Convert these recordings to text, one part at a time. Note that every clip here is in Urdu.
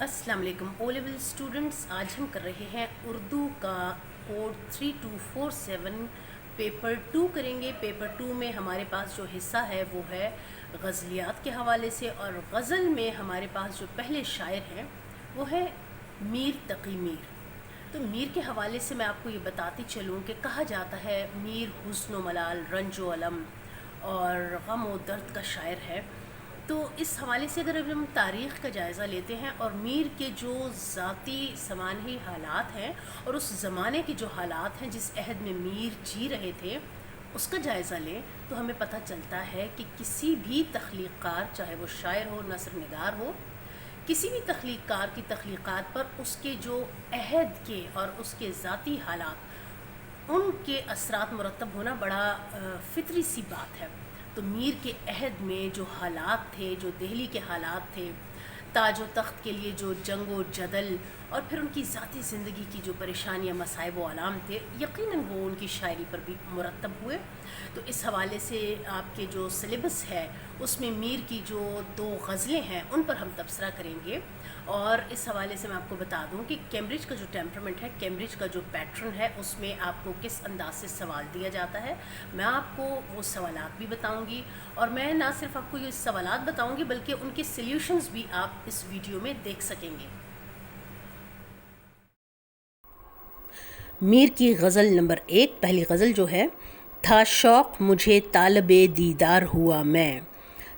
السلام علیکم او لیول اسٹوڈنٹس، آج ہم کر رہے ہیں اردو کا کوڈ 3247 پیپر 2 کریں گے۔ پیپر 2 میں ہمارے پاس جو حصہ ہے وہ ہے غزلیات کے حوالے سے، اور غزل میں ہمارے پاس جو پہلے شاعر ہیں وہ ہے میر تقی میر۔ تو میر کے حوالے سے میں آپ کو یہ بتاتی چلوں کہ کہا جاتا ہے میر حسن و ملال، رنج و علم اور غم و درد کا شاعر ہے۔ تو اس حوالے سے اگر ہم تاریخ کا جائزہ لیتے ہیں اور میر کے جو ذاتی سمانحی حالات ہیں اور اس زمانے کے جو حالات ہیں جس عہد میں میر جی رہے تھے اس کا جائزہ لیں، تو ہمیں پتہ چلتا ہے کہ کسی بھی تخلیق کار، چاہے وہ شاعر ہو، نثر نگار ہو، کسی بھی تخلیق کار کی تخلیقات پر اس کے جو عہد کے اور اس کے ذاتی حالات، ان کے اثرات مرتب ہونا بڑا فطری سی بات ہے۔ تو میر کے عہد میں جو حالات تھے، جو دہلی کے حالات تھے، تاج و تخت کے لیے جو جنگ و جدل، اور پھر ان کی ذاتی زندگی کی جو پریشانیاں، مصائب و آلام تھے، یقیناً وہ ان کی شاعری پر بھی مرتب ہوئے۔ تو اس حوالے سے آپ کے جو سلیبس ہے اس میں میر کی جو 2 غزلیں ہیں ان پر ہم تبصرہ کریں گے۔ اور اس حوالے سے میں آپ کو بتا دوں کہ کیمبرج کا جو ٹیمپرمنٹ ہے، کیمبرج کا جو پیٹرن ہے، اس میں آپ کو کس انداز سے سوال دیا جاتا ہے، میں آپ کو وہ سوالات بھی بتاؤں گی، اور میں نہ صرف آپ کو یہ سوالات بتاؤں گی بلکہ ان کے سلیوشنز بھی آپ اس ویڈیو میں دیکھ سکیں گے۔ میر کی غزل نمبر 1، پہلی غزل جو ہے: تھا شوق مجھے طالب دیدار ہوا میں،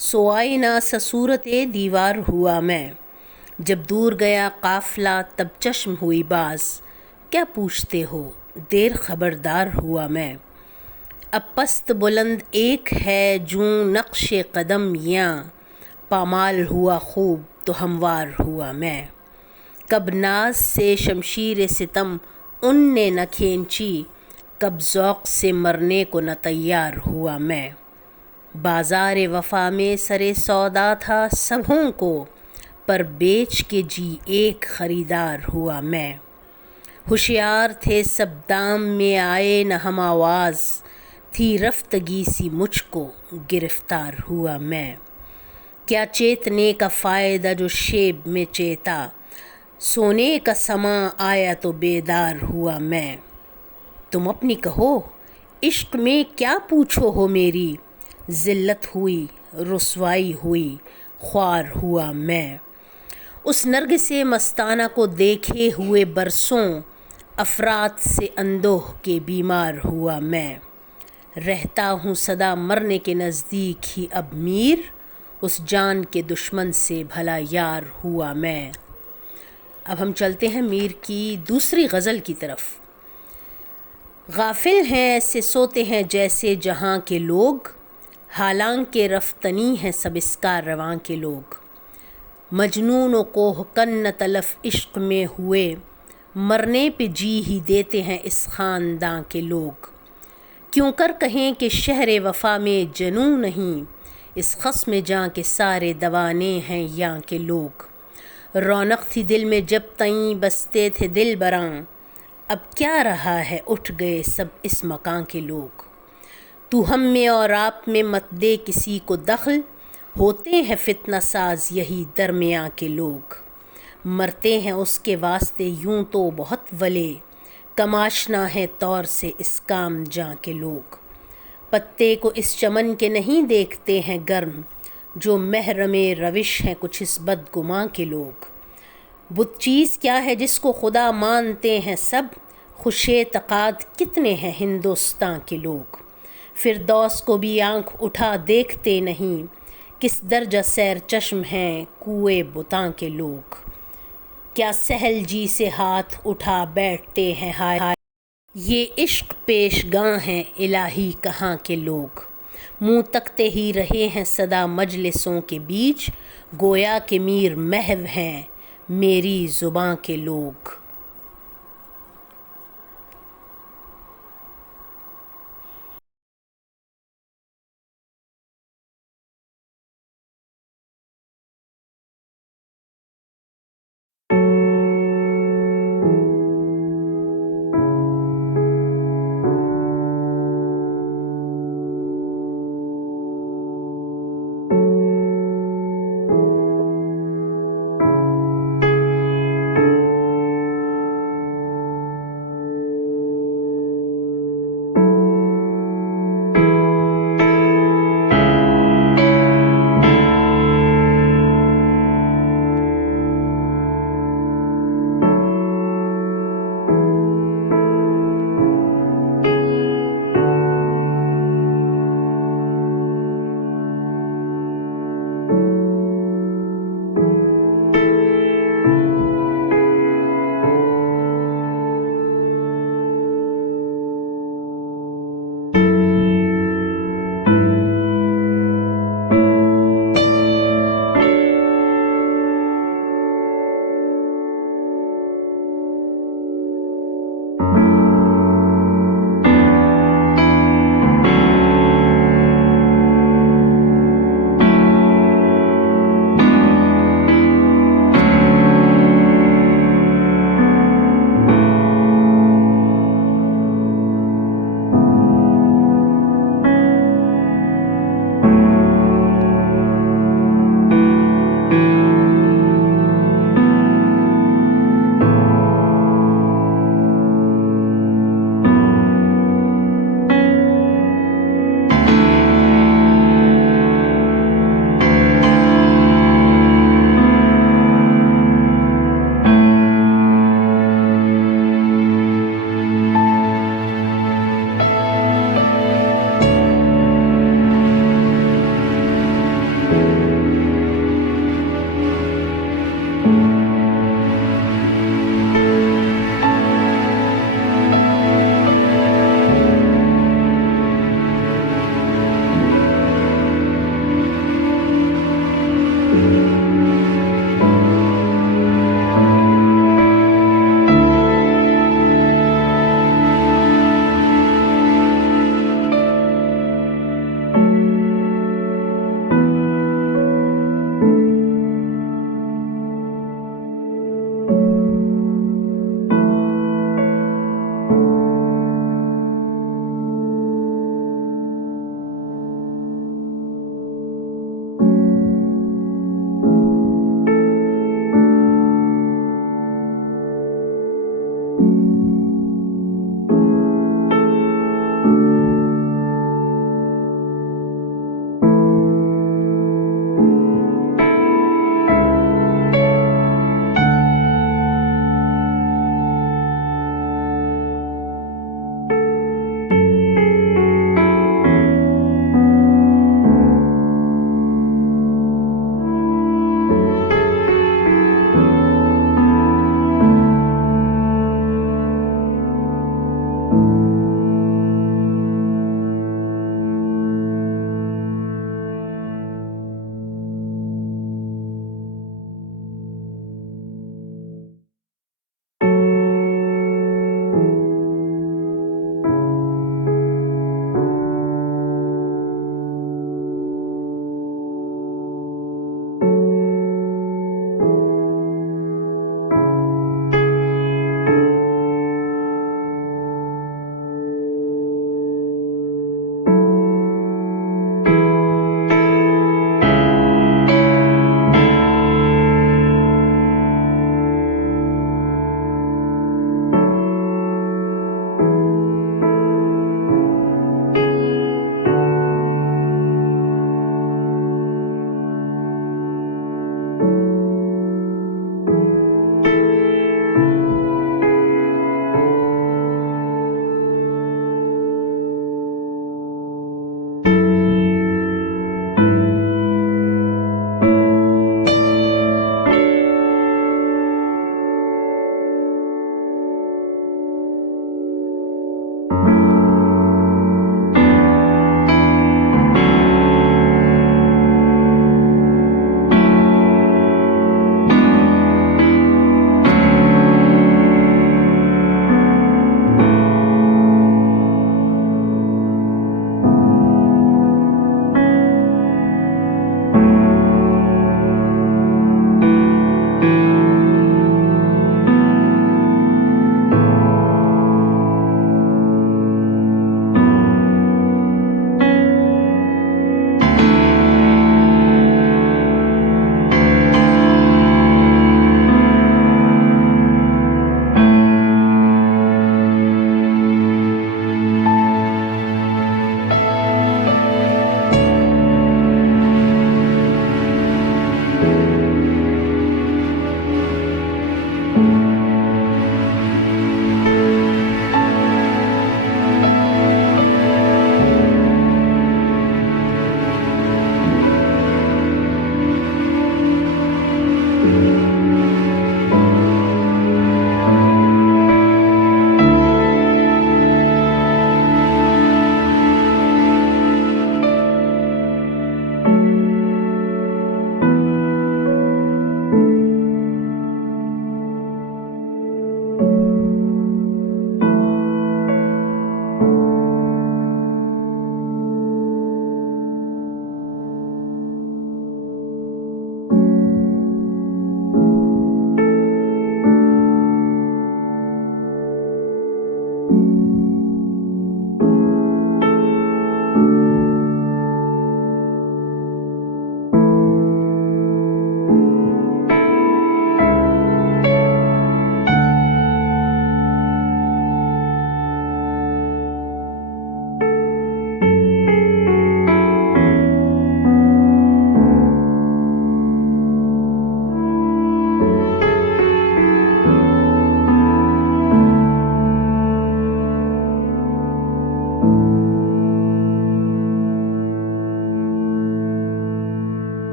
سو آئینہ سا صورت دیوار ہوا میں، جب دور گیا قافلہ تب چشم ہوئی باز، کیا پوچھتے ہو دیر خبردار ہوا میں، اب پست بلند ایک ہے جوں نقش قدم یاں، پامال ہوا خوب تو ہموار ہوا میں، کب ناز سے شمشیر ستم ان نے نہ کھینچی، کب ذوق سے مرنے کو نہ تیار ہوا میں، بازار وفا میں سر سودا تھا سبھوں کو، پر بیچ کے جی ایک خریدار ہوا میں، ہوشیار تھے سب دام میں آئے نہ ہم آواز، تھی رفتگی سی مجھ کو گرفتار ہوا میں، کیا چیتنے کا فائدہ جو شیب میں چیتا، سونے کا سما آیا تو بیدار ہوا میں، تم اپنی کہو عشق میں کیا پوچھو ہو میری، ذلت ہوئی رسوائی ہوئی خوار ہوا میں، اس نرگس مستانہ کو دیکھے ہوئے برسوں، افراد سے اندوہ کے بیمار ہوا میں، رہتا ہوں سدا مرنے کے نزدیک ہی اب میر، اس جان کے دشمن سے بھلا یار ہوا میں۔ اب ہم چلتے ہیں میر کی دوسری غزل کی طرف۔ غافل ہیں ایسے سوتے ہیں جیسے جہاں کے لوگ، حالانکہ رفتنی ہیں سب اس کارواں کے لوگ، مجنون و کوہ کن تلف عشق میں ہوئے، مرنے پہ جی ہی دیتے ہیں اس خانداں کے لوگ، کیوں کر کہیں کہ شہر وفا میں جنوں نہیں، اس خصم جاں کے سارے دیوانے ہیں یاں کے لوگ، رونق تھی دل میں جب تئیں بستے تھے دل براں، اب کیا رہا ہے اٹھ گئے سب اس مکاں کے لوگ، تو ہم میں اور آپ میں مت دے کسی کو دخل، ہوتے ہیں فتنہ ساز یہی درمیاں کے لوگ، مرتے ہیں اس کے واسطے یوں تو بہت ولے، کم آشنا ہے طور سے اس کام جاں کے لوگ، پتے کو اس چمن کے نہیں دیکھتے ہیں گرم، جو محرم روش ہیں کچھ اس بدگماں کے لوگ، بت چیز کیا ہے جس کو خدا مانتے ہیں سب، خوش اعتقاد کتنے ہیں ہندوستاں کے لوگ، فردوس کو بھی آنکھ اٹھا دیکھتے نہیں، کس درجہ سیر چشم ہیں کوئے بتاں کے لوگ، کیا سہل جی سے ہاتھ اٹھا بیٹھتے ہیں ہائے ہائے، یہ عشق پیش گاں ہیں الہی کہاں کے لوگ، منہ تکتے ہی رہے ہیں سدا مجلسوں کے بیچ، گویا کہ میر محو ہیں میری زباں کے لوگ۔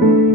you.